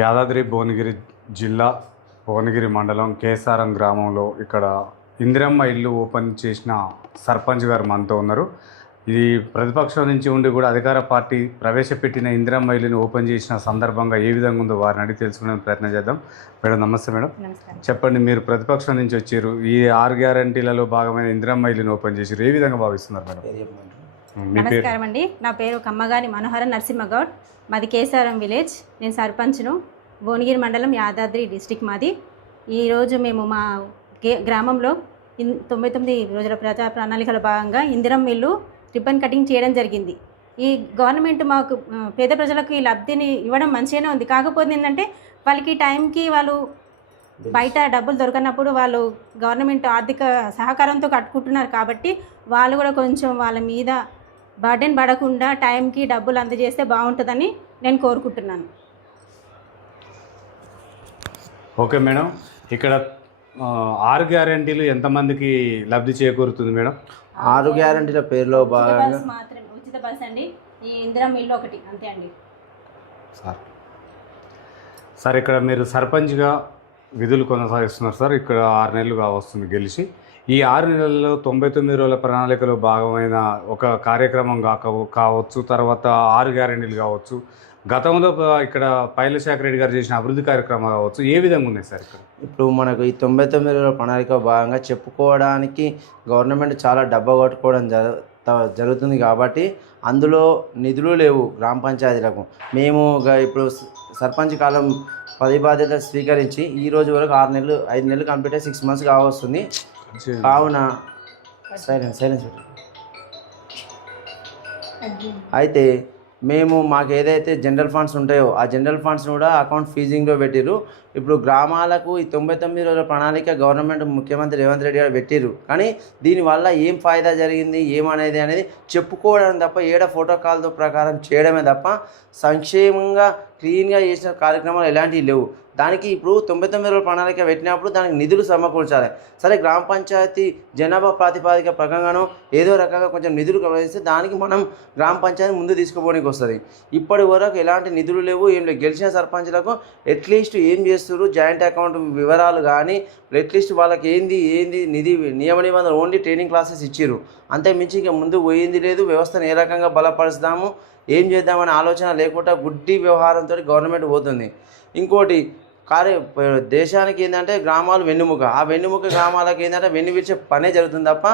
యాదాద్రి భువనగిరి జిల్లా భువనగిరి మండలం కేసారం గ్రామంలో ఇక్కడ ఇందిరమ్మ ఇల్లు ఓపెన్ చేసిన సర్పంచ్ గారు మనతో ఉన్నారు. ఇది ప్రతిపక్షం నుంచి ఉండి కూడా అధికార పార్టీ ప్రవేశపెట్టిన ఇందిరమ్మ ఇల్లుని ఓపెన్ చేసిన సందర్భంగా ఏ విధంగా ఉందో వారిని అడిగి తెలుసుకునే ప్రయత్నం చేద్దాం. మేడం నమస్తే. మేడం చెప్పండి, మీరు ప్రతిపక్షం నుంచి వచ్చారు, ఈ 6 గ్యారంటీలలో భాగమైన ఇందిరమ్మ ఇల్లుని ఓపెన్ చేసారు, ఏ విధంగా భావిస్తున్నారు మేడం? నమస్కారం అండి, నా పేరు కమ్మగాని మనోహర నరసింహగౌడ్, మాది కేసారం విలేజ్. నేను సర్పంచ్ను, భువనగిరి మండలం, యాదాద్రి డిస్టిక్ మాది. ఈరోజు మేము మా గ్రామంలో 99 రోజుల ప్రజా ప్రణాళికలో భాగంగా ఇందిరమ్మ ఇల్లు రిబ్బన్ కటింగ్ చేయడం జరిగింది. ఈ గవర్నమెంట్ మాకు పేద ప్రజలకు ఈ లబ్ధిని ఇవ్వడం మంచిగానే ఉంది. కాకపోతే ఏంటంటే వాళ్ళకి టైంకి వాళ్ళు బయట డబ్బులు దొరకనప్పుడు వాళ్ళు గవర్నమెంట్ ఆర్థిక సహకారంతో కట్టుకుంటున్నారు కాబట్టి వాళ్ళు కూడా కొంచెం వాళ్ళ మీద బర్డెన్ పడకుండా టైంకి డబ్బులు అందజేస్తే బాగుంటుందని నేను కోరుకుంటున్నాను. ఓకే మేడం, ఇక్కడ 6 గ్యారంటీలు ఎంతమందికి లబ్ధి చేకూరుతుంది మేడం? 6 గ్యారంటీల పేరులో భాగంగా మాత్రమే ఉచిత బస్ అండి, ఈ ఇందిరమ్మ ఇల్లు ఒకటి అంతే అండి. సార్ ఇక్కడ మీరు సర్పంచ్గా విధులు కొనసాగిస్తున్నారు సార్. ఇక్కడ 6 నెలలుగా వస్తుంది గెలిచి. ఈ 6 నెలల్లో 99 రోజుల ప్రణాళికలో భాగమైన ఒక కార్యక్రమం కావచ్చు, తర్వాత 6 గ్యారంటీలు కావచ్చు, గతంలో ఇక్కడ పైలశాఖ రెడ్డి గారు చేసిన అభివృద్ధి కార్యక్రమాలు కావచ్చు, ఏ విధంగా ఉన్నాయి సార్ ఇక్కడ? ఇప్పుడు మనకు ఈ 99 రోజుల ప్రణాళిక భాగంగా చెప్పుకోవడానికి గవర్నమెంట్ చాలా డబ్బా కొట్టుకోవడం జరుగుతుంది కాబట్టి అందులో నిధులు లేవు గ్రామ పంచాయతీలకు. మేము ఇప్పుడు సర్పంచ్ కాలం 10 బాధ్యత స్వీకరించి ఈ రోజు వరకు 5 నెలలు కంప్లీట్ అయ్యి 6 మంత్స్ కావస్తుంది. కావున సైలెన్స్ అయితే మేము మాకు ఏదైతే జనరల్ ఫండ్స్ ఉంటాయో ఆ జనరల్ ఫండ్స్ని కూడా అకౌంట్ ఫీజింగ్లో పెట్టిరు. ఇప్పుడు గ్రామాలకు ఈ 99 రోజుల ప్రణాళిక గవర్నమెంట్ ముఖ్యమంత్రి రేవంత్ రెడ్డి గారు పెట్టిరు. కానీ దీనివల్ల ఏం ఫాయిదా జరిగింది ఏమనేది చెప్పుకోవడం తప్ప, ఫోటో కాల్ ప్రకారం చేయడమే తప్ప సంక్షేమంగా క్లీన్గా చేసిన కార్యక్రమాలు ఎలాంటివి లేవు. దానికి ఇప్పుడు 99 రోజుల ప్రణాళిక పెట్టినప్పుడు దానికి నిధులు సమకూర్చాలి. సరే, గ్రామ పంచాయతీ జనాభా ప్రాతిపాదిక ప్రకారంగానో ఏదో రకంగా కొంచెం నిధులు ప్రవేశిస్తే దానికి మనం గ్రామ పంచాయతీ ముందు తీసుకుపోవడానికి వస్తుంది. ఇప్పటి వరకు ఎలాంటి నిధులు లేవు, ఏం లేవు. గెలిచిన సర్పంచ్లకు అట్లీస్ట్ ఏం చేస్తారు, జాయింట్ అకౌంట్ వివరాలు కానీ అట్లీస్ట్ వాళ్ళకి ఏంది నిధి నియమ నిబంధనలు ఓన్లీ ట్రైనింగ్ క్లాసెస్ ఇచ్చారు. అంతే మించి ఇంకా ముందు పోయింది లేదు. వ్యవస్థను ఏ రకంగా బలపరుస్తాము, ఏం చేద్దామనే ఆలోచన లేకుండా గుడ్డి వ్యవహారంతో గవర్నమెంట్ పోతుంది. ఇంకోటి దేశానికి ఏంటంటే గ్రామాలు వెన్నుముక. ఆ వెన్నుముక గ్రామాలకు ఏంటంటే విరిచే పనే జరుగుతుంది తప్ప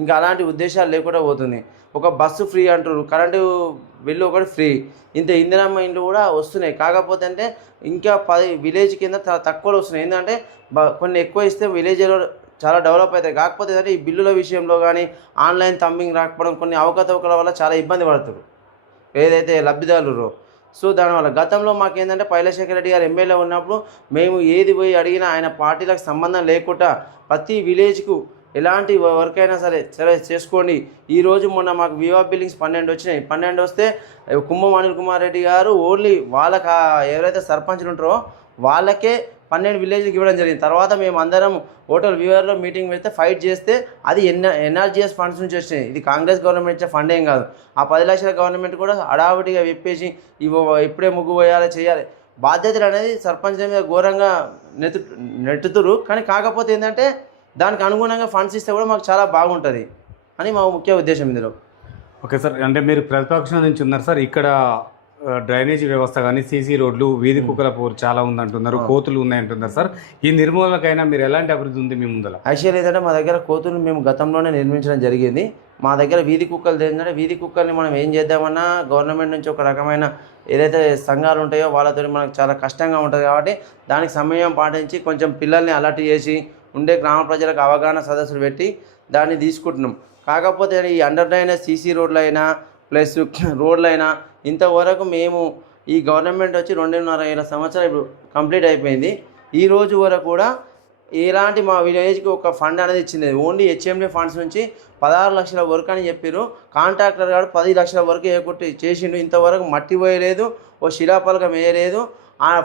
ఇంకా అలాంటి ఉద్దేశాలు లేకుండా పోతుంది. ఒక బస్సు ఫ్రీ అంటారు, కరెంటు బిల్లు ఒకటి ఫ్రీ, ఇంత ఇందిరమ్మ ఇండ్లు కూడా వస్తున్నాయి. కాకపోతే అంటే ఇంకా 10 విలేజ్ కింద చాలా తక్కువలో వస్తున్నాయి. ఏంటంటే కొన్ని ఎక్కువ ఇస్తే విలేజ్లో చాలా డెవలప్ అవుతాయి. కాకపోతే ఏంటంటే ఈ బిల్లుల విషయంలో కానీ ఆన్లైన్ థంబింగ్ రాకపోవడం, కొన్ని అవకతవకల వల్ల చాలా ఇబ్బంది పడుతుంది ఏదైతే లబ్ధిదారులు. సో దానివల్ల గతంలో మాకేంటంటే పైలశేఖర్ రెడ్డి గారు ఎమ్మెల్యే ఉన్నప్పుడు మేము ఏది పోయి అడిగినా ఆయన పార్టీలకు సంబంధం లేకుండా ప్రతి విలేజ్కు ఎలాంటి వర్క్ అయినా సరే చేసుకోండి. ఈరోజు మొన్న మాకు వివా బిల్డింగ్స్ 12 వచ్చినాయి. 12 వస్తే కుంభం అనిల్ కుమార్ రెడ్డి గారు ఓన్లీ వాళ్ళకి ఎవరైతే సర్పంచ్లు ఉంటారో వాళ్ళకే 12 విలేజ్కి ఇవ్వడం జరిగింది. తర్వాత మేము అందరం హోటల్ వ్యూవర్లో మీటింగ్ పెడితే ఫైట్ చేస్తే అది ఎన్ఆర్జీఎస్ ఫండ్స్ నుంచి వచ్చినాయి. ఇది కాంగ్రెస్ గవర్నమెంట్ ఇచ్చే ఫండ్ ఏం కాదు. ఆ 10 లక్షల గవర్నమెంట్ కూడా హడావుడిగా విప్పేసి ఇప్పుడే ముగ్గు పోయాలి చేయాలి. బాధ్యతలు అనేది సర్పంచ్ల మీద ఘోరంగా నెట్టుతురు. కానీ కాకపోతే ఏంటంటే దానికి అనుగుణంగా ఫండ్స్ ఇస్తే కూడా మాకు చాలా బాగుంటుంది అని మా ముఖ్య ఉద్దేశం ఇందులో. ఓకే సార్, అంటే మీరు ప్రతిపక్షం నుంచి ఉన్నారు సార్. ఇక్కడ డ్రైనేజీ వ్యవస్థ కానీ, సీసీ రోడ్లు, వీధి కుక్కల పోరు చాలా ఉందంటున్నారు, కోతులు ఉన్నాయంటున్నారు సార్. ఈ నిర్మూలనకైనా మీరు ఎలాంటి అభివృద్ధి ఉంది మీ ముందర? యాక్చువల్ ఏంటంటే మా దగ్గర కోతులు మేము గతంలోనే నిర్మించడం జరిగింది. మా దగ్గర వీధి కుక్కలు ఏంటంటే వీధి కుక్కల్ని మనం ఏం చేద్దామన్నా గవర్నమెంట్ నుంచి ఒక రకమైన ఏదైతే సంఘాలు ఉంటాయో వాళ్ళతో మనకు చాలా కష్టంగా ఉంటుంది. కాబట్టి దానికి సమయం పాటించి కొంచెం పిల్లల్ని అలర్ట్ చేసి ఉండే గ్రామ ప్రజలకు అవగాహన సదస్సులు పెట్టి దాన్ని తీసుకుంటున్నాం. కాకపోతే ఈ అండర్ డ్రైనేజ్ సీసీ రోడ్లైనా ప్లస్ రోడ్లైనా ఇంతవరకు మేము ఈ గవర్నమెంట్ వచ్చి 2.5 సంవత్సరాలు ఇప్పుడు కంప్లీట్ అయిపోయింది. ఈ రోజు వరకు కూడా ఎలాంటి మా విలేజ్కి ఒక ఫండ్ అనేది ఇచ్చింది. ఓన్లీ హెచ్ఎండి ఫండ్స్ నుంచి 16 లక్షల వరకు అని చెప్పారు. కాంట్రాక్టర్ గారు 10 లక్షల వరకు చేసిండు. ఇంతవరకు మట్టి పోయలేదు, ఓ శిలాపలకం వేయలేదు,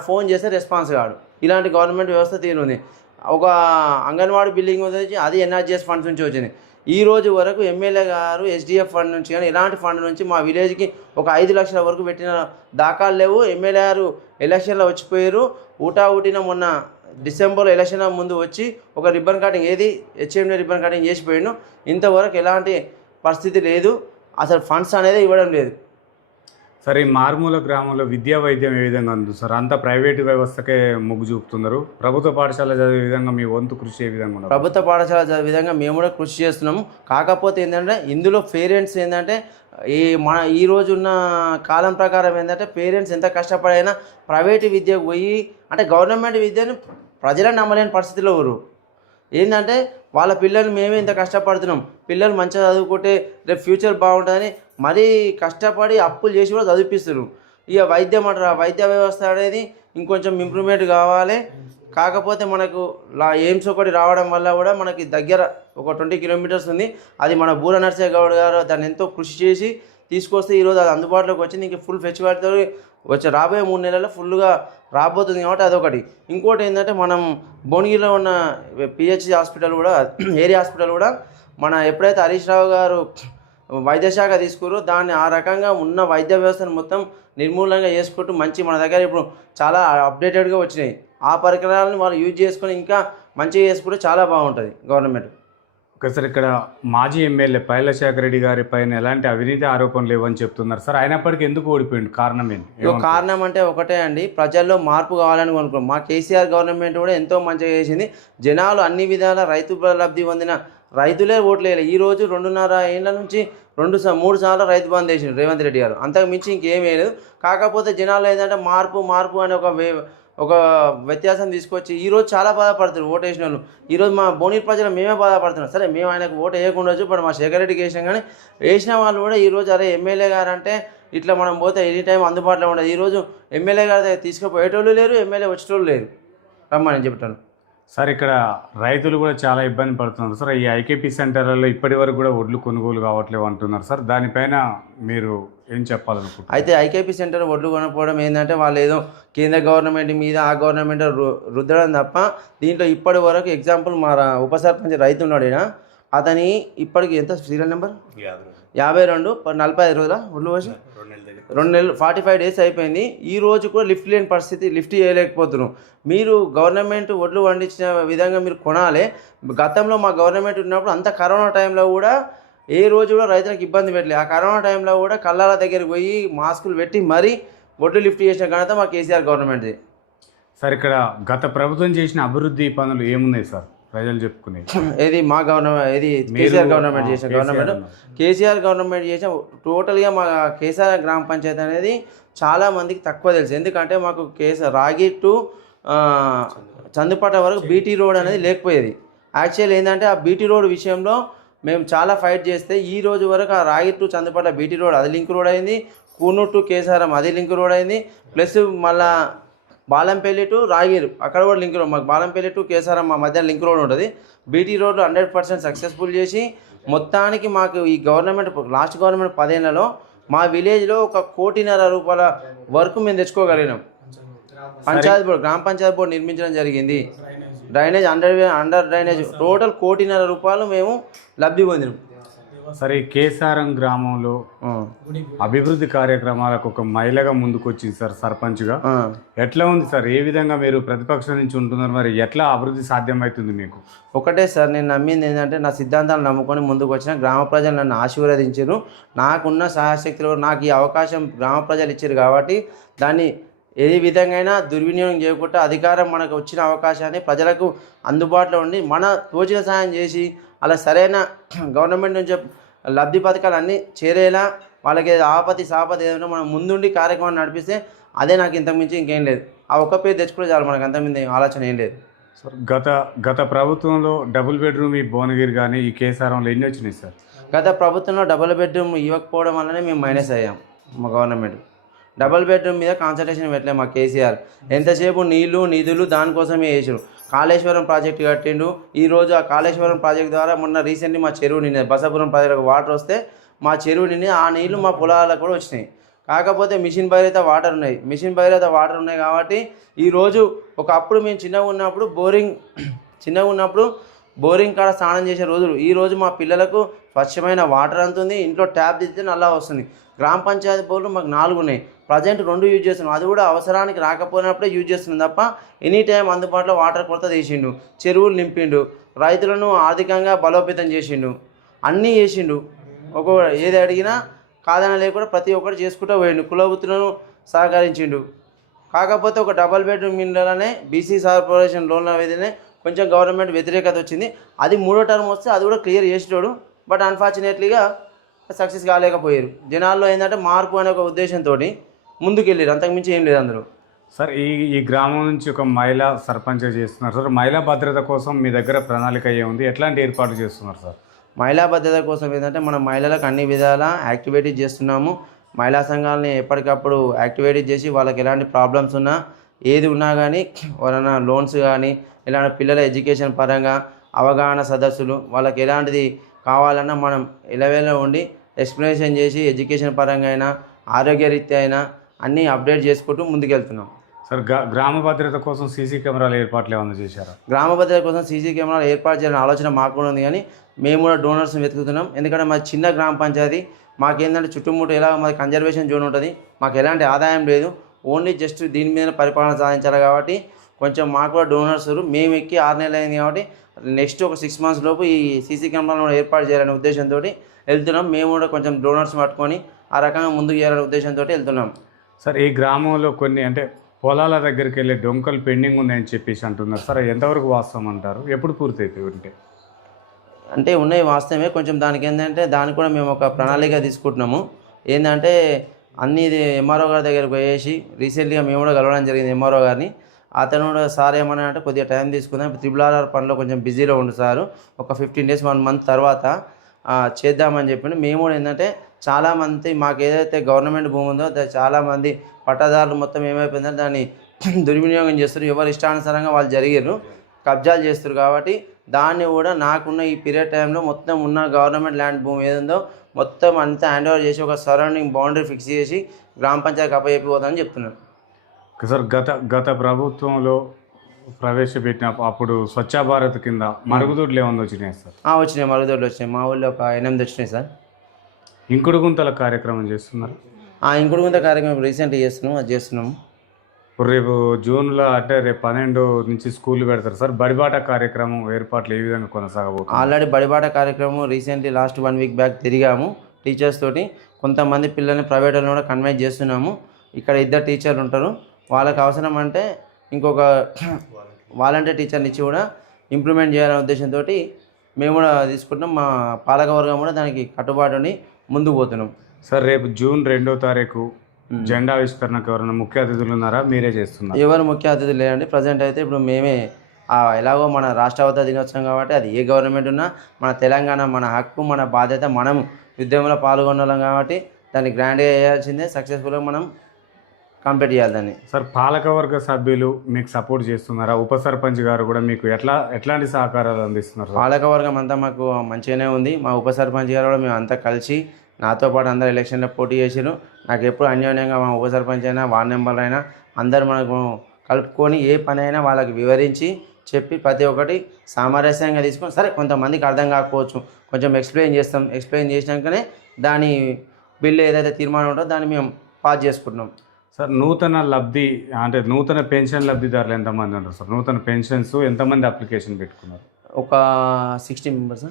ఫోన్ చేస్తే రెస్పాన్స్ కాడు. ఇలాంటి గవర్నమెంట్ వ్యవస్థ తీరుంది. ఒక అంగన్వాడీ బిల్డింగ్ వచ్చి అది ఎన్ఆర్జీఎస్ ఫండ్స్ నుంచి వచ్చింది. ఈ రోజు వరకు ఎమ్మెల్యే గారు SDF ఫండ్ నుంచి కానీ ఎలాంటి ఫండ్ నుంచి మా విలేజ్కి ఒక 5 లక్షల వరకు పెట్టిన దాఖలు లేవు. ఎమ్మెల్యే గారు ఎలక్షన్లో వచ్చిపోయారు. ఊటిన మొన్న డిసెంబర్లో ఎలక్షన్ ముందు వచ్చి ఒక ribbon cutting HMD ribbon cutting చేసిపోయాను. ఇంతవరకు ఎలాంటి పరిస్థితి లేదు. అసలు ఫండ్స్ అనేది ఇవ్వడం లేదు. సరే, ఈ మారుమూల గ్రామంలో విద్యా వైద్యం ఏ విధంగా ఉంది సార్? అంతా ప్రైవేటు వ్యవస్థకే మొగ్గు చూపుతున్నారు. ప్రభుత్వ పాఠశాల చదివే విధంగా మీ వంతు కృషి ఏ విధంగా ఉన్నారు? ప్రభుత్వ పాఠశాల చదివే విధంగా మేము కూడా కృషి చేస్తున్నాము. కాకపోతే ఏంటంటే ఇందులో పేరెంట్స్ ఏంటంటే ఈ రోజున్న కాలం ప్రకారం ఏంటంటే పేరెంట్స్ ఎంత కష్టపడైనా ప్రైవేటు విద్యకు పోయి అంటే గవర్నమెంట్ విద్యను ప్రజలను నమ్మలేని పరిస్థితిలో ఊరు. ఏంటంటే వాళ్ళ పిల్లలు మేమే ఇంత కష్టపడుతున్నాం, పిల్లలు మంచిగా చదువుకుంటే రేపు ఫ్యూచర్ బాగుంటుందని మరీ కష్టపడి అప్పులు చేసి కూడా చదివిపిస్తారు. ఇక వైద్యం అంటారు, ఆ వైద్య వ్యవస్థ అనేది ఇంకొంచెం ఇంప్రూవ్మెంట్ కావాలి. కాకపోతే మనకు ఎయిమ్స్ ఒకటి రావడం వల్ల కూడా మనకి దగ్గర ఒక 20 కిలోమీటర్స్ ఉంది. అది మన బూర నర్సయ్య గౌడ్ గారు దాన్ని ఎంతో కృషి చేసి తీసుకొస్తే ఈరోజు అది అందుబాటులోకి వచ్చింది. ఇంక ఫుల్ ఫెసిలిటీతో వచ్చే రాబోయే 3 నెలల్లో ఫుల్గా రాబోతుంది కాబట్టి అదొకటి. ఇంకోటి ఏంటంటే మనం భువనగిరిలో ఉన్న PHC హాస్పిటల్ కూడా ఏరియా హాస్పిటల్ కూడా మన ఎప్పుడైతే హరీష్ రావు గారు వైద్యశాఖ తీసుకురో దాన్ని ఆ రకంగా ఉన్న వైద్య వ్యవస్థను మొత్తం నిర్మూలంగా చేసుకుంటూ మంచి మన దగ్గర ఇప్పుడు చాలా అప్డేటెడ్గా వచ్చినాయి. ఆ పరికరాలను వాళ్ళు యూజ్ చేసుకొని ఇంకా మంచిగా చేసుకుంటే చాలా బాగుంటుంది గవర్నమెంట్. ఓకే సార్, ఇక్కడ మాజీ ఎమ్మెల్యే పైలశేఖర్ రెడ్డి గారి పైన ఎలాంటి అవినీతి ఆరోపణలు లేవని చెప్తున్నారు సార్. అయినప్పటికీ ఎందుకు ఓడిపోయింది? కారణం ఏంటి? కారణం అంటే ఒకటే అండి, ప్రజల్లో మార్పు కావాలని అనుకున్నాం. మా కేసీఆర్ గవర్నమెంట్ కూడా ఎంతో మంచిగా చేసింది. జనాలు అన్ని విధాల రైతు లబ్ధి పొందిన రైతులే ఓట్లు వేయాలి. ఈరోజు 2.5 ఏళ్ళ నుంచి 3 సార్లు రైతు బంద్ చేసిండు రేవంత్ రెడ్డి గారు. అంతకు మించి ఇంకేం వేయలేదు. కాకపోతే జనాలు ఏంటంటే మార్పు అని ఒక వ్యత్యాసం తీసుకొచ్చి ఈరోజు చాలా బాధపడుతున్నారు ఓటు వేసిన వాళ్ళు. ఈరోజు మా భువనగిరి ప్రజలు మేమే బాధపడుతున్నాం. సరే, మేము ఆయనకు ఓటు వేయకుండా ఇప్పుడు మా శేఖర్ రెడ్డికి వేసాం, కానీ వేసిన వాళ్ళు కూడా ఈరోజు అరే ఎమ్మెల్యే గారు అంటే ఇట్లా మనం పోతే ఎనీ టైం అందుబాటులో ఉండదు. ఈరోజు ఎమ్మెల్యే గారి దగ్గర తీసుకుపోయేటోళ్ళు లేరు, ఎమ్మెల్యే వచ్చేటోళ్ళు లేరు రమ్మని చెప్తాను సార్. ఇక్కడ రైతులు కూడా చాలా ఇబ్బంది పడుతున్నారు సార్. ఈ IKP సెంటర్లలో ఇప్పటి వరకు కూడా ఒడ్లు కొనుగోలు కావట్లేవు అంటున్నారు సార్. దానిపైన మీరు ఏం చెప్పాలనుకుంటున్నారు? అయితే IKP సెంటర్ ఒడ్లు కొనకపోవడం ఏంటంటే వాళ్ళు ఏదో కేంద్ర గవర్నమెంట్ మీద ఆ గవర్నమెంట్ రుద్దడం తప్ప దీంట్లో ఇప్పటి వరకు ఎగ్జాంపుల్ మా ఉప సర్పంచ్ రైతు ఉన్నాడు. అతని ఇప్పటికి ఎంత సీరియల్ నెంబర్ 52 45 రోజుల ఒడ్లు వచ్చి 2 నెలలు 45 డేస్ అయిపోయింది. ఈ రోజు కూడా లిఫ్ట్ లేని పరిస్థితి, లిఫ్ట్ చేయలేకపోతున్నాం. మీరు గవర్నమెంట్ ఒడ్లు పండించిన విధంగా మీరు కొనాలి. గతంలో మా గవర్నమెంట్ ఉన్నప్పుడు అంత కరోనా టైంలో కూడా ఏ రోజు కూడా రైతులకు ఇబ్బంది పెట్టలేదు. ఆ కరోనా టైంలో కూడా కళ్ళాల దగ్గరికి పోయి మాస్కులు పెట్టి మరీ ఒడ్లు లిఫ్ట్ చేసిన ఘనత మా కేసీఆర్ గవర్నమెంట్ది. సార్, ఇక్కడ గత ప్రభుత్వం చేసిన అభివృద్ధి పనులు ఏమున్నాయి సార్ ప్రజలు చెప్పుకునేది? ఇది మా గవర్నమెంట్, ఇది కేసీఆర్ గవర్నమెంట్ చేసిన కేసీఆర్ గవర్నమెంట్ చేసిన టోటల్గా మా కేసీఆర్ గ్రామ పంచాయతీ అనేది చాలా మందికి తక్కువ తెలుసు. ఎందుకంటే మాకు రాగి టు చందుపట్ట వరకు BT రోడ్ అనేది లేకపోయేది. యాక్చువల్ ఏంటంటే ఆ BT రోడ్ విషయంలో మేము చాలా ఫైట్ చేస్తే ఈ రోజు వరకు ఆ రాగి టు చందుపట్ట BT రోడ్ అది లింక్ రోడ్ అయింది, కూనూరు టు కేసారం అది లింక్ రోడ్ అయింది, ప్లస్ మళ్ళా బాలంపల్లి టు రాగిరు అక్కడ కూడా లింక్ రోడ్, మాకు బాలంపల్లి టు కేసారం మా మధ్య లింక్ రోడ్ ఉంటుంది. BT రోడ్లు 100% సక్సెస్ఫుల్ చేసి మొత్తానికి మాకు ఈ గవర్నమెంట్ లాస్ట్ గవర్నమెంట్ 10 ఏళ్లలో మా విలేజ్లో 1.5 కోటి రూపాయల వరకు మేము తెచ్చుకోగలిగినాం. పంచాయతీ బోర్డు, గ్రామ పంచాయతీ బోర్డు నిర్మించడం జరిగింది. డ్రైనేజ్ అండర్ డ్రైనేజ్ టోటల్ 1.5 కోటి రూపాయలు మేము లబ్ధి పొందినాం. సరే, ఈ కేసారం గ్రామంలో అభివృద్ధి కార్యక్రమాలకు ఒక మహిళగా ముందుకు వచ్చింది సార్ సర్పంచ్గా. ఎట్లా ఉంది సార్? ఏ విధంగా మీరు ప్రతిపక్షం నుంచి ఉంటున్నారు? మరి ఎట్లా అభివృద్ధి సాధ్యమవుతుంది మీకు? ఒకటే సార్, నేను నమ్మింది ఏంటంటే నా సిద్ధాంతాలు నమ్ముకొని ముందుకు వచ్చిన గ్రామ ప్రజలు నన్ను ఆశీర్వదించారు. నాకున్న సహాయశక్తులు నాకు ఈ అవకాశం గ్రామ ప్రజలు ఇచ్చారు కాబట్టి దాన్ని ఏ విధంగా దుర్వినియోగం చేయకుండా అధికారం మనకు వచ్చిన అవకాశాన్ని ప్రజలకు అందుబాటులో ఉండి మన తోచిన సహాయం చేసి అలా సరైన గవర్నమెంట్ నుంచి లబ్ధి పథకాలు అన్నీ చేరేలా వాళ్ళకి ఆపతి సాపతి ఏదైనా మనం ముందుండి కార్యక్రమాన్ని నడిపిస్తే అదే నాకు ఇంతకుమించి ఇంకేం లేదు. ఆ ఒక్క పేరు తెచ్చుకుంటే చాలు, మనకు అంతకుమించి ఆలోచన ఏం లేదు. సార్, గత ప్రభుత్వంలో డబుల్ బెడ్రూమ్ ఈ భువనగిరి కానీ ఈ కేసారంలో ఎన్ని వచ్చినాయి సార్? గత ప్రభుత్వంలో డబుల్ బెడ్రూమ్ ఇవ్వకపోవడం వల్లనే మేము మైనస్ అయ్యాం. మా గవర్నమెంట్ డబుల్ బెడ్రూమ్ మీద కాన్సన్ట్రేషన్ పెట్టలేదు మా కేసీఆర్. ఎంతసేపు నీళ్లు నిధులు దానికోసమే వేసారు. కాళేశ్వరం ప్రాజెక్టు కట్టిండు. ఈరోజు ఆ కాళేశ్వరం ప్రాజెక్ట్ ద్వారా మొన్న రీసెంట్లీ మా చెరువు నిండి బసాపురం ప్రాజెక్టుకు వాటర్ వస్తే మా చెరువు నిండి ఆ నీళ్లు మా పొలాలకు కూడా వచ్చినాయి. కాకపోతే మిషన్ భగీరథ వాటర్ ఉన్నాయి కాబట్టి ఈరోజు ఒకప్పుడు మేము చిన్నగా ఉన్నప్పుడు బోరింగ్ కాడ స్నానం చేసే రోజులు. ఈ రోజు మా పిల్లలకు స్వచ్ఛమైన వాటర్ అందుతుంది, ఇంట్లో ట్యాప్ దిద్దితే నల్లా వస్తుంది. గ్రామ పంచాయతీ బోర్లు మాకు 4 ఉన్నాయి, ప్రజెంట్ 2 యూజ్ చేస్తున్నాం. అది కూడా అవసరానికి రాకపోయినప్పుడే యూజ్ చేస్తున్నాం తప్ప ఎనీ టైం అందుబాటులో వాటర్ కొరత తీసిండు, చెరువులు నింపిండు, రైతులను ఆర్థికంగా బలోపేతం చేసిండు, అన్నీ చేసిండు. ఏది అడిగినా కాదన లేకుండా ప్రతి ఒక్కటి చేసుకుంటూ పోయిండు, కులవృత్తులను సహకరించిండు. కాకపోతే ఒక డబల్ బెడ్రూమ్ ఇళ్ళనే బీసీ కార్పొరేషన్ లోన్ల మీదనే కొంచెం గవర్నమెంట్ వ్యతిరేకత వచ్చింది. అది 3వ టర్మ్ వస్తే అది కూడా క్లియర్ చేసేటోడు. బట్ అన్ఫార్చునేట్లీగా సక్సెస్ కాలేకపోయారు. జనాల్లో ఏంటంటే మార్పు అనే ఒక ఉద్దేశంతో ముందుకెళ్ళారు, అంతకుమించి ఏం లేదు అందరూ. సార్ ఈ గ్రామం నుంచి ఒక మహిళా సర్పంచ్ చేస్తున్నారు సార్. మహిళా భద్రత కోసం మీ దగ్గర ప్రణాళిక ఏముంది, ఎట్లాంటి ఏర్పాట్లు చేస్తున్నారు సార్? మహిళా భద్రత కోసం ఏంటంటే మనం మహిళలకు అన్ని విధాలా యాక్టివిటీస్ చేస్తున్నాము. మహిళా సంఘాలని ఎప్పటికప్పుడు యాక్టివేట్ చేసి వాళ్ళకి ఎలాంటి ప్రాబ్లమ్స్ ఉన్నా ఏది ఉన్నా కానీ ఎవరైనా లోన్స్ కానీ ఇలాంటి పిల్లల ఎడ్యుకేషన్ పరంగా అవగాహన సదస్సులు వాళ్ళకి ఎలాంటిది కావాలన్నా మనం ఎలవేలో ఉండి ఎక్స్ప్లెనేషన్ చేసి ఎడ్యుకేషన్ పరంగా అయినా ఆరోగ్యరీత్యా అయినా అన్నీ అప్డేట్ చేసుకుంటూ ముందుకెళ్తున్నాం. సార్ గ్రామ భద్రత కోసం సీసీ కెమెరాల ఏర్పాట్లు ఏమైనా చేశారా? గ్రామ భద్రత కోసం సీసీ కెమెరాలు ఏర్పాటు చేయాలని ఆలోచన మాకు కూడా ఉంది, కానీ మేము కూడా డోనర్స్ వెతుకుతున్నాం. ఎందుకంటే మాది చిన్న గ్రామ పంచాయతీ, మాకేంటంటే చుట్టుముట్టు ఎలా మాది కన్జర్వేషన్ జోన్ ఉంటుంది, మాకు ఎలాంటి ఆదాయం లేదు, ఓన్లీ జస్ట్ దీని మీద పరిపాలన సాధించాలి. కాబట్టి కొంచెం మాకు కూడా డోనర్స్ మేము ఎక్కి 6 నెలలు అయింది కాబట్టి నెక్స్ట్ ఒక 6 months లోపు ఈ సీసీ కెమెరాలను ఏర్పాటు చేయాలనే ఉద్దేశంతో వెళ్తున్నాం. మేము కూడా కొంచెం డోనర్స్ పట్టుకొని ఆ రకంగా ముందుకు చేయాలనే ఉద్దేశంతో వెళ్తున్నాం. సార్ ఈ గ్రామంలో కొన్ని అంటే పొలాల దగ్గరికి వెళ్ళే డొంకలు పెండింగ్ ఉన్నాయని చెప్పేసి అంటున్నారు సార్, ఎంతవరకు వాస్తవం అంటారు? ఎప్పుడు పూర్తయితే ఉంటే? అంటే ఉన్నాయి వాస్తవమే, కొంచెం దానికి ఏంటంటే దానికి కూడా మేము ఒక ప్రణాళిక తీసుకుంటున్నాము. ఏంటంటే అన్నీ ఇది ఎంఆర్ఓ గారి దగ్గరకు పోయేసి రీసెంట్గా మేము కూడా కలవడం జరిగింది ఎంఆర్ఓ గారిని. అతను కూడా సార్ ఏమన్నా అంటే కొద్దిగా టైం తీసుకుందాం, RRR పనిలో కొంచెం బిజీలో ఉండు సారు, ఒక 15 days 1 month తర్వాత చేద్దామని చెప్పిండు. మేము కూడా ఏంటంటే చాలామంది మాకు ఏదైతే గవర్నమెంట్ భూమి ఉందో చాలామంది పట్టాదారులు మొత్తం ఏమైపోయిందంటే దాన్ని దుర్వినియోగం చేస్తారు, ఎవరు ఇష్టానుసారంగా వాళ్ళు జరిగారు, కబ్జాలు చేస్తారు. కాబట్టి దాన్ని కూడా నాకున్న ఈ పీరియడ్ టైంలో మొత్తం ఉన్న గవర్నమెంట్ ల్యాండ్ భూమి ఏదుందో మొత్తం అంతా హ్యాండ్ ఓవర్ చేసి ఒక సరౌండింగ్ బౌండరీ ఫిక్స్ చేసి గ్రామ పంచాయతీకి అప్పచెప్పిపోతామని చెప్తున్నాను. సార్ గత ప్రభుత్వంలో ప్రవేశపెట్టిన అప్పుడు స్వచ్ఛ భారత్ కింద మరుగుదొడ్లు ఏమన్నా వచ్చినాయి సార్? వచ్చినాయి, మరుగుదొడ్లు వచ్చినాయి. మా ఊళ్ళో ఒక 8 వచ్చినాయి సార్. ఇంకుడు గుంతల కార్యక్రమం చేస్తున్నారు? ఇంకుడు గుంత కార్యక్రమం రీసెంట్గా చేస్తున్నాము, అది చేస్తున్నాము. ఇప్పుడు రేపు జూన్లో అంటే రేపు 12 నుంచి స్కూళ్ళు పెడతారు సార్. బడిబాట కార్యక్రమం ఏర్పాట్లు ఏ విధంగా కొనసాగబోతుంది? ఆల్రెడీ బడిబాట కార్యక్రమం రీసెంట్లీ లాస్ట్ 1 week బ్యాక్ తిరిగాము టీచర్స్ తోటి. కొంతమంది పిల్లల్ని ప్రైవేట్లో కూడా కన్వైన్స్ చేస్తున్నాము. ఇక్కడ 2 టీచర్లు ఉంటారు, వాళ్ళకి అవసరం అంటే ఇంకొక వాలంటీర్ టీచర్ని ఇచ్చి కూడా ఇంప్లిమెంట్ చేయాలనే ఉద్దేశంతో మేము కూడా తీసుకుంటున్నాం. మా పాలకవర్గం కూడా దానికి కట్టుబాటుని ముందుకు పోతున్నాం. సార్ రేపు జూన్ 2వ తారీఖు జెండా ఆవిష్కరణకు ఎవరైనా ముఖ్య అతిథులు ఉన్నారా, మీరే చేస్తున్నారు? ఎవరు ముఖ్య అతిథులు లేదండి. ప్రజెంట్ అయితే ఇప్పుడు మేమే ఎలాగో మన రాష్ట్రావత దినోత్సవం కాబట్టి అది ఏ గవర్నమెంట్ ఉన్నా మన తెలంగాణ మన హక్కు మన బాధ్యత, మనం యుద్ధంలో పాల్గొనాలం కాబట్టి దాన్ని గ్రాండ్గా చేయాల్సిందే, సక్సెస్ఫుల్గా మనం కంప్లీట్ చేయాలి దాన్ని. సార్ పాలకవర్గ సభ్యులు మీకు సపోర్ట్ చేస్తున్నారా? ఉప సర్పంచ్ గారు కూడా మీకు ఎట్లాంటి సహకారాలు అందిస్తున్నారు? పాలకవర్గం అంతా మాకు మంచిగానే ఉంది. మా ఉప సర్పంచ్ గారు కూడా మేము అంతా కలిసి నాతో పాటు అందరు ఎలక్షన్లో పోటీ చేసారు. నాకు ఎప్పుడు అన్యోన్యంగా మా ఉప సర్పంచ్ అయినా వార్డు మెంబర్లు అయినా అందరు మనకు కలుపుకొని ఏ పని అయినా వాళ్ళకి వివరించి చెప్పి ప్రతి ఒక్కటి సామరస్యంగా తీసుకొని, సరే కొంతమందికి అర్థం కాకపోవచ్చు కొంచెం ఎక్స్ప్లెయిన్ చేస్తాం, ఎక్స్ప్లెయిన్ చేసినాకనే దాని బిల్లు ఏదైతే తీర్మానం ఉంటుందో దాన్ని మేము పాస్ చేసుకుంటున్నాం. సార్ నూతన పెన్షన్ లబ్ధిదారులు ఎంతమంది ఉన్నారు సార్? నూతన పెన్షన్స్ ఎంతమంది అప్లికేషన్ పెట్టుకున్నారు? ఒక 60 మెంబర్స్,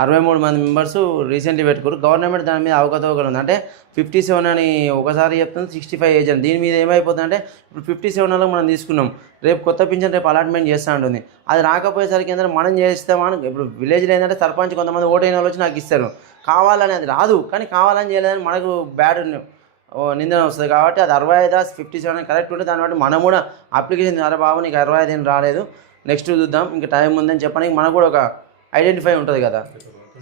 63 మంది మెంబర్స్ రీసెంట్లీ పెట్టుకోరు. గవర్నమెంట్ దాని మీద అవకతవకలు ఉంది. అంటే 57 అని ఒకసారి చెప్తుంది, 65 ఏజ్ అని. దీని మీద ఏమైపోతుంది అంటే ఇప్పుడు 57 మనం తీసుకున్నాం, రేపు కొత్త పింఛన్ రేపు అలాట్మెంట్ చేస్తూ ఉంటుంది. అది రాకపోయేసరికి ఏంటంటే మనం చేస్తామని ఇప్పుడు విలేజ్లో ఏంటంటే సర్పంచ్ కొంతమంది ఓటైన వాళ్ళు వచ్చి నాకు ఇస్తారు, కావాలని అది రాదు, కానీ కావాలని చేయలేదని మనకు బ్యాడ్ నిందన వస్తుంది. కాబట్టి అది 65 57 కరెక్ట్ ఉంటే దాన్ని బట్టి మనం కూడా అప్లికేషన్, అరే బాబు నీకు 65 రాలేదు, నెక్స్ట్ చూద్దాం, ఇంకా టైం ఉందని చెప్పడానికి మనకు కూడా ఒక ఐడెంటిఫై ఉంటుంది కదా.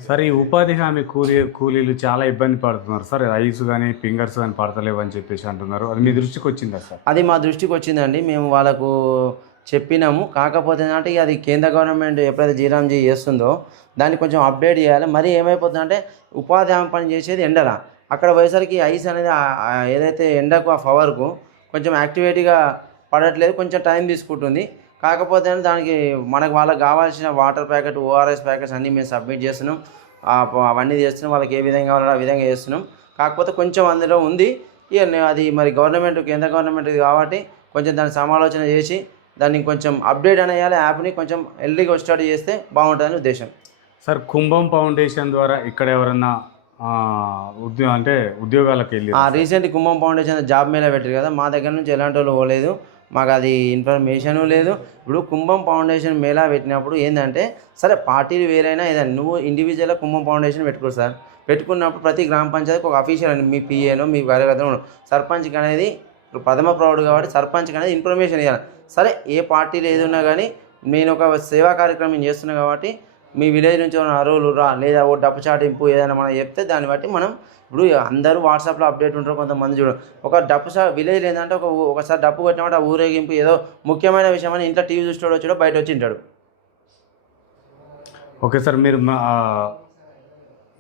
సార్ ఈ ఉపాధి హామీ కూలీలు చాలా ఇబ్బంది పడుతున్నారు సార్, ఐస్ కానీ ఫింగర్స్ కానీ పడతలేవు అని చెప్పేసి అంటున్నారు. అది మీ దృష్టికి వచ్చిందా సార్? అది మా దృష్టికి వచ్చిందండి, మేము వాళ్ళకు చెప్పినాము. కాకపోతే అంటే అది కేంద్ర గవర్నమెంట్ ఎప్పుడైతే జీరాంజీ చేస్తుందో దాన్ని కొంచెం అప్డేట్ చేయాలి. మరి ఏమైపోతుందంటే ఉపాధి హామీ పని చేసేది ఎండరా, అక్కడ పోయేసరికి ఐస్ అనేది ఏదైతే ఎండకు ఆ పవర్కు కొంచెం యాక్టివేట్గా పడట్లేదు, కొంచెం టైం తీసుకుంటుంది. కాకపోతే దానికి మనకు వాళ్ళకి కావాల్సిన వాటర్ ప్యాకెట్ ఓఆర్ఎస్ ప్యాకెట్స్ అన్నీ మేము సబ్మిట్ చేస్తున్నాం, అవన్నీ చేస్తున్నాం, వాళ్ళకి ఏ విధంగా కావాలో ఆ విధంగా చేస్తున్నాం. కాకపోతే కొంచెం అందులో ఉంది ఇక అది మరి గవర్నమెంట్ కేంద్ర గవర్నమెంట్ కాబట్టి కొంచెం దాన్ని సమాలోచన చేసి దాన్ని కొంచెం అప్డేట్ అనేయాలి, యాప్ని కొంచెం ఎల్లీగా స్టార్ట్ చేస్తే బాగుంటుందని ఉద్దేశం. సార్ కుంభం ఫౌండేషన్ ద్వారా ఇక్కడ ఎవరన్నా ఉద్యోగాలకు వెళ్ళి రీసెంట్ కుంభం ఫౌండేషన్ జాబ్ మేళ పెట్టారు కదా, మా దగ్గర నుంచి ఎలాంటి వాళ్ళు పోలేదు, మాకు అది ఇన్ఫర్మేషను లేదు. ఇప్పుడు కుంభం ఫౌండేషన్ మేళా పెట్టినప్పుడు ఏంటంటే సరే పార్టీలు వేరైనా ఏదైనా నువ్వు ఇండివిజువల్గా కుంభం ఫౌండేషన్ పెట్టుకో సార్, పెట్టుకున్నప్పుడు ప్రతి గ్రామ పంచాయతీకి ఒక అఫీషియల్ అని మీ పిఏనో మీ కార్యకర్తను సర్పంచ్కి అనేది ఇప్పుడు ప్రథమ ప్రౌఢ్ కాబట్టి సర్పంచ్కి అనేది ఇన్ఫర్మేషన్ ఇవ్వాలి. సరే ఏ పార్టీలు ఏది ఉన్నా కానీ నేను ఒక సేవా కార్యక్రమం చేస్తున్నా కాబట్టి మీ విలేజ్ నుంచి ఏమైనా అరువులు రా లేదా ఓ డప్పు చాటింపు ఏదైనా మనం చెప్తే దాన్ని బట్టి మనం ఇప్పుడు అందరూ వాట్సాప్లో అప్డేట్ ఉంటారు, కొంతమంది చూడ ఒక డప్పు విలేజ్ ఏంటంటే ఒకసారి డప్పు కొట్టినప్పుడు ఆ ఊరేగింపు ఏదో ముఖ్యమైన విషయం అని ఇంట్లో టీవీ చూస్తాడు వచ్చాడో బయట వచ్చి ఉంటాడు. ఓకే సార్, మీరు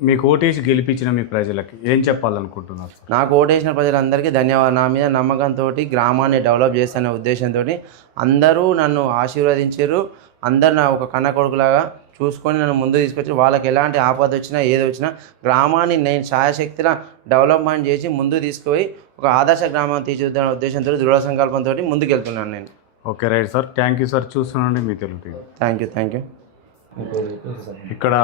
మీకు ఓటేసి గెలిపించిన మీ ప్రజలకి ఏం చెప్పాలనుకుంటున్నారు? నాకు ఓటేసిన ప్రజలందరికీ ధన్యవాదాలు. నా మీద నమ్మకంతో గ్రామాన్ని డెవలప్ చేస్తున్న ఉద్దేశంతో అందరూ నన్ను ఆశీర్వదించారు. అందరు నా ఒక కన్న కొడుకులాగా చూసుకొని నన్ను ముందు తీసుకొచ్చి వాళ్ళకి ఎలాంటి ఆపద వచ్చినా ఏది వచ్చినా గ్రామాన్ని నేను ఛాయశక్తిలా డెవలప్మెంట్ చేసి ముందు తీసుకుపోయి ఒక ఆదర్శ గ్రామం తీర్చిదిద్దాలనే ఉద్దేశంతో దృఢ సంకల్పంతో ముందుకెళ్తున్నాను నేను. Okay right sir, thank you sir. చూస్తున్నాండి మీ తెలుగు టీవీ. Thank you. ఇక్కడ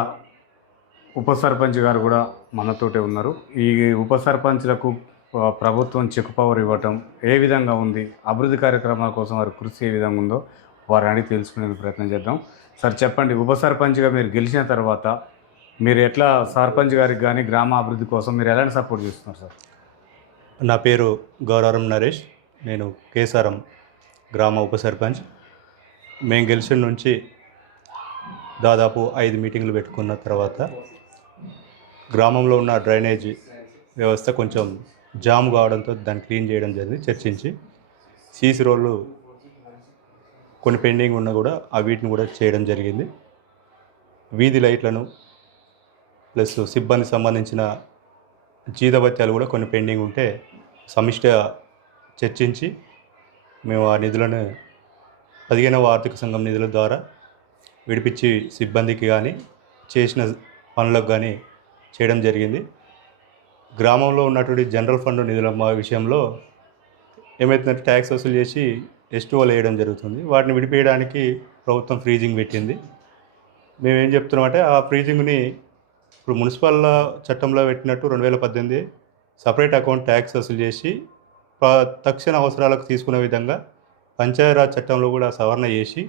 ఉప సర్పంచ్ గారు కూడా మనతోటే ఉన్నారు. ఈ ఉప సర్పంచ్లకు ప్రభుత్వం చెక్ పవర్ ఇవ్వటం ఏ విధంగా ఉంది, అభివృద్ధి కార్యక్రమాల కోసం వారి కృషి ఏ విధంగా ఉందో వారిని అడిగి తెలుసుకునే ప్రయత్నం చేద్దాం. సార్ చెప్పండి, ఉప సర్పంచ్గా మీరు గెలిచిన తర్వాత మీరు ఎట్లా సర్పంచ్ గారికి కానీ గ్రామ అభివృద్ధి కోసం మీరు ఎలాంటి సపోర్ట్ చేస్తున్నారు సార్? నా పేరు గౌరవరం నరేష్, నేను కేసారం గ్రామ ఉప సర్పంచ్. మేము గెలిచిన నుంచి దాదాపు 5 మీటింగ్లు పెట్టుకున్న తర్వాత గ్రామంలో ఉన్న డ్రైనేజీ వ్యవస్థ కొంచెం జామ్ కావడంతో దాన్ని క్లీన్ చేయడం జరిగింది. చర్చించి సీసీ రోడ్లు కొన్ని పెండింగ్ ఉన్నా కూడా వీటిని కూడా చేయడం జరిగింది. వీధి లైట్లను ప్లస్ సిబ్బంది సంబంధించిన జీతభత్యాలు కూడా కొన్ని పెండింగ్ ఉంటే సమిష్టిగా చర్చించి మేము ఆ నిధులను 15వ ఆర్థిక సంఘం నిధుల ద్వారా విడిపించి సిబ్బందికి కానీ చేసిన పనులకు కానీ చేయడం జరిగింది. గ్రామంలో ఉన్నటువంటి జనరల్ ఫండ్ నిధుల విషయంలో ఏమవుతుందంటే ట్యాక్స్ వసూలు చేసి ఎస్టువల్ వేయడం జరుగుతుంది. వాటిని విడిపేయడానికి ప్రభుత్వం ఫ్రీజింగ్ పెట్టింది. మేమేం చెప్తున్నామంటే ఆ ఫ్రీజింగ్ని ఇప్పుడు మున్సిపల్ చట్టంలో పెట్టినట్టు 2018 సపరేట్ అకౌంట్ ట్యాక్స్ వసూలు చేసి తక్షణ అవసరాలకు తీసుకునే విధంగా పంచాయతీరాజ్ చట్టంలో కూడా సవరణ చేసి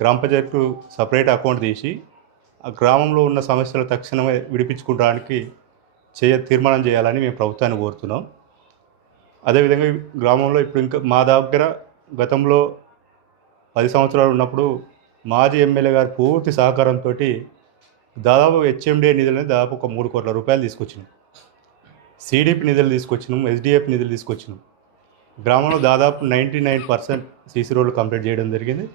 గ్రామ పంచాయతీకు సపరేట్ అకౌంట్ తీసి ఆ గ్రామంలో ఉన్న సమస్యలు తక్షణమే విడిపించుకోవడానికి తీర్మానం చేయాలని మేము ప్రభుత్వాన్ని కోరుతున్నాం. అదేవిధంగా గ్రామంలో ఇప్పుడు ఇంకా మా దగ్గర గతంలో 10 సంవత్సరాలు ఉన్నప్పుడు మాజీ ఎమ్మెల్యే గారి పూర్తి సహకారంతో దాదాపు హెచ్ఎండిఏ నిధులని దాదాపు ఒక 3 కోట్ల రూపాయలు తీసుకొచ్చినాం. సిడిపి నిధులు తీసుకొచ్చినాం, ఎస్డిఎఫ్ నిధులు తీసుకొచ్చినాం. గ్రామంలో దాదాపు 99% సీసీ రోడ్లు కంప్లీట్ చేయడం జరిగింది.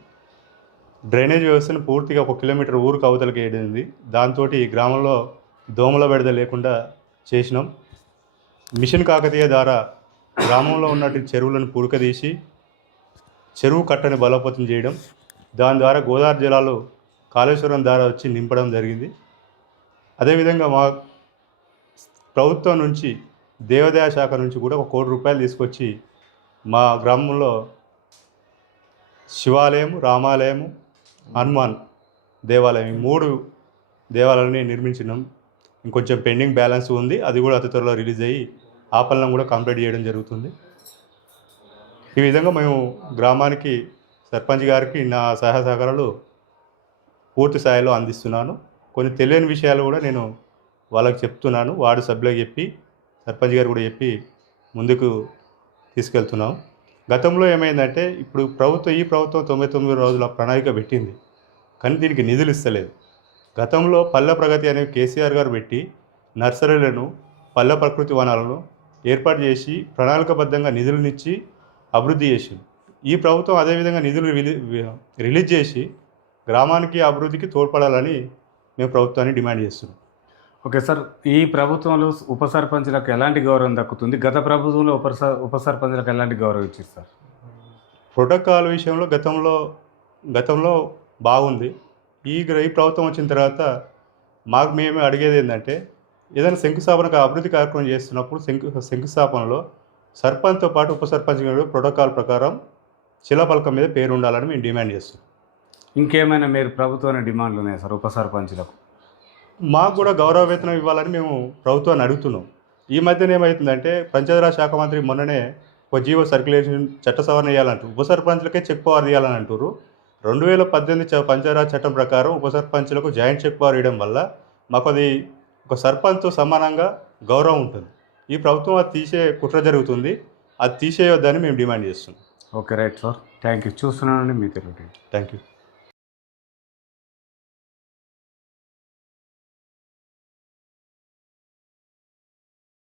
డ్రైనేజ్ వ్యవస్థను పూర్తిగా 1 కిలోమీటర్ ఊరికి అవతలకి వేయడింది. దాంతో గ్రామంలో దోమల బెడద లేకుండా చేసినాం. మిషన్ కాకతీయ ద్వారా గ్రామంలో ఉన్నటువంటి చెరువులను పుడకదీసి చెరువు కట్టని బలోపేతం చేయడం, దాని ద్వారా గోదావరి జలాలు కాళేశ్వరం ద్వారా వచ్చి నింపడం జరిగింది. అదేవిధంగా మా ప్రభుత్వం నుంచి దేవాదాయ శాఖ నుంచి కూడా 1 కోటి రూపాయలు తీసుకొచ్చి మా గ్రామంలో శివాలయం, రామాలయం, హనుమాన్ దేవాలయం ఈ 3 దేవాలయాన్ని నిర్మించినాం. ఇంకొంచెం పెండింగ్ బ్యాలెన్స్ ఉంది, అది కూడా అతి త్వరలో రిలీజ్ అయ్యి ఆ పనులను కూడా కంప్లీట్ చేయడం జరుగుతుంది. ఈ విధంగా మేము గ్రామానికి సర్పంచ్ గారికి నా సహాయ సహకారాలు పూర్తి స్థాయిలో అందిస్తున్నాను. కొన్ని తెలియని విషయాలు కూడా నేను వాళ్ళకి చెప్తున్నాను, వార్డు సభ్యులకు చెప్పి సర్పంచ్ గారు కూడా చెప్పి ముందుకు తీసుకెళ్తున్నాం. గతంలో ఏమైందంటే ఇప్పుడు ఈ ప్రభుత్వం 99 రోజుల ప్రణాళిక పెట్టింది, కానీ దీనికి నిధులు ఇస్తలేదు. గతంలో పల్లె ప్రగతి అనే కేసీఆర్ గారు పెట్టి నర్సరీలను, పల్లె ప్రకృతి వనాలను ఏర్పాటు చేసి ప్రణాళికబద్ధంగా నిధులనిచ్చి అభివృద్ధి చేసింది. ఈ ప్రభుత్వం అదేవిధంగా నిధులు రిలీజ్ చేసి గ్రామానికి అభివృద్ధికి తోడ్పడాలని మేము ప్రభుత్వాన్ని డిమాండ్ చేస్తున్నాం. ఓకే సార్, ఈ ప్రభుత్వంలో ఉప సర్పంచ్లకు ఎలాంటి గౌరవం దక్కుతుంది? గత ప్రభుత్వంలో ఉప సర్పంచ్లకు ఎలాంటి గౌరవం ఇచ్చారు సార్? ప్రోటోకాల్ విషయంలో గతంలో గతంలో బాగుంది. ఈ ప్రభుత్వం వచ్చిన తర్వాత మేము అడిగేది ఏంటంటే, ఏదైనా శంకుస్థాపన అభివృద్ధి కార్యక్రమం చేస్తున్నప్పుడు శంకుస్థాపనలో సర్పంచ్తో పాటు ఉప సర్పంచ్ గారు ప్రోటోకాల్ ప్రకారం శిలాఫలకం మీద పేరు ఉండాలని మేము డిమాండ్ చేస్తున్నాం. ఇంకేమైనా మీరు ప్రభుత్వాన్ని డిమాండ్లు ఉన్నాయి సార్ ఉప సర్పంచ్లకు? మాకు కూడా గౌరవ వేతనం ఇవ్వాలని మేము ప్రభుత్వాన్ని అడుగుతున్నాం. ఈ మధ్యన ఏమవుతుందంటే, పంచాయతీరాజ్ శాఖ మంత్రి మొన్ననే ఒక జీవో సర్క్యులేషన్ చట్ట సవరణ చేయాలంటారు. ఉప సర్పంచ్లకే చెక్ పవర్ ఇవ్వాలని అంటారు. 2018 పంచాయతీరాజ్ చట్టం ప్రకారం ఉప సర్పంచ్లకు జాయింట్ చెక్ పవర్ ఇవ్వడం వల్ల మాకు అది ఒక సర్పంచ్తో సమానంగా గౌరవం ఉంటుంది. ఈ ప్రభుత్వం అది తీసే కుట్ర జరుగుతుంది. అది తీసేయొద్దని మేము డిమాండ్ చేస్తున్నాం. Okay right sir, thank you. చూస్తున్నానండి మీ తెలుగు. Thank you.